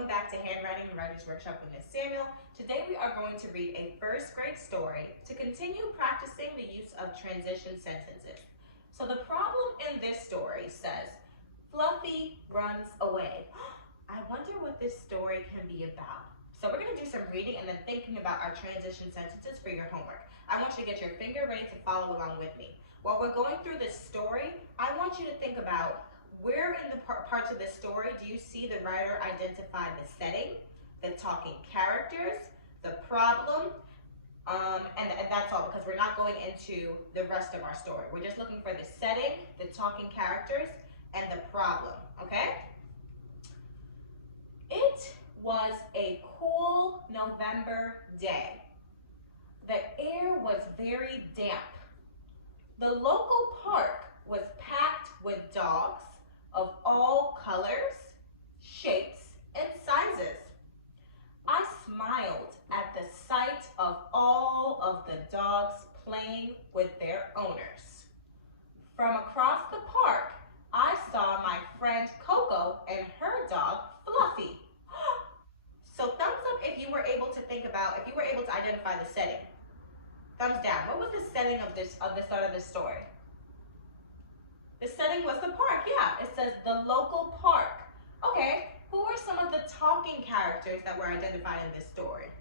welcome back to Handwriting March Workshop with Ms. Samuel. Today we are going to read a first grade story to continue practicing the use of transition sentences. So the problem in this story says, Fluffy runs away. I wonder what this story can be about. So we're going to do some reading and then thinking about our transition sentences for your homework. I want you to get your finger ready to follow along with me. While we're going through this story, I want you to think about where in the parts of this story do you see the writer identify the setting, the talking characters, the problem, and that's all, because we're not going into the rest of our story. We're just looking for the setting, the talking characters, and the problem, okay? It was a cool November day. The air was very damp. The local park was packed with dogs of all colors, shapes, and sizes. I smiled at the sight of all of the dogs playing with their owners. From across the park, I saw my friend Coco and her dog, Fluffy. So thumbs up if you were able to identify the setting. Thumbs down. What was the setting of the start of this story? The setting was the park, yeah. It says the local park. Okay, who are some of the talking characters that were identified in this story?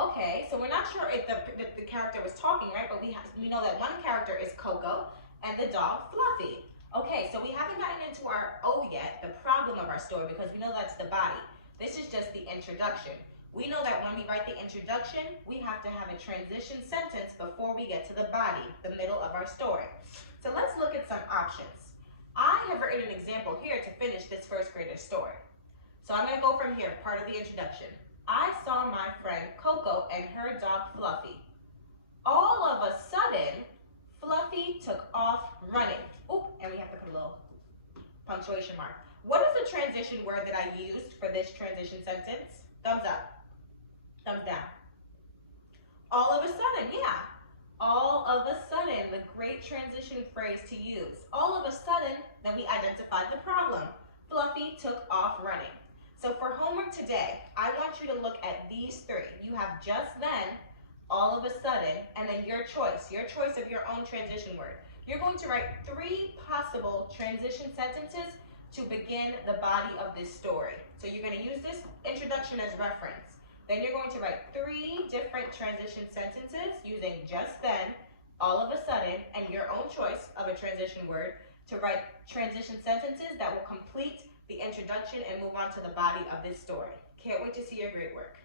Okay, so we're not sure if the character was talking, right? But we know that one character is Coco and the dog Fluffy. Okay, so we haven't gotten into our O yet, the problem of our story, because we know that's the body. This is just the introduction. We know that when we write the introduction, we have to have a transition sentence before we get to the body, the middle of our story. So let's look at some options. I have written an example here to finish this first grader story. So I'm going to go from here, part of the introduction. I saw my friend Coco and her dog Fluffy. All of a sudden, Fluffy took off running. Oop, and we have to put a little punctuation mark. What is the transition word that I used for this transition sentence? Thumbs up. Thumbs down. All of a sudden, yeah. All of a sudden, the great transition phrase to use. All of a sudden, then we identified the problem. Fluffy took off running. So for homework today, I want you to look at these three. You have just then, all of a sudden, and then your choice of your own transition word. You're going to write 3 possible transition sentences to begin the body of this story. So you're going to use this introduction as reference. Then you're going to write 3 different transition sentences using just then, all of a sudden, and your own choice of a transition word to write transition sentences that will complete the introduction and move on to the body of this story. Can't wait to see your great work.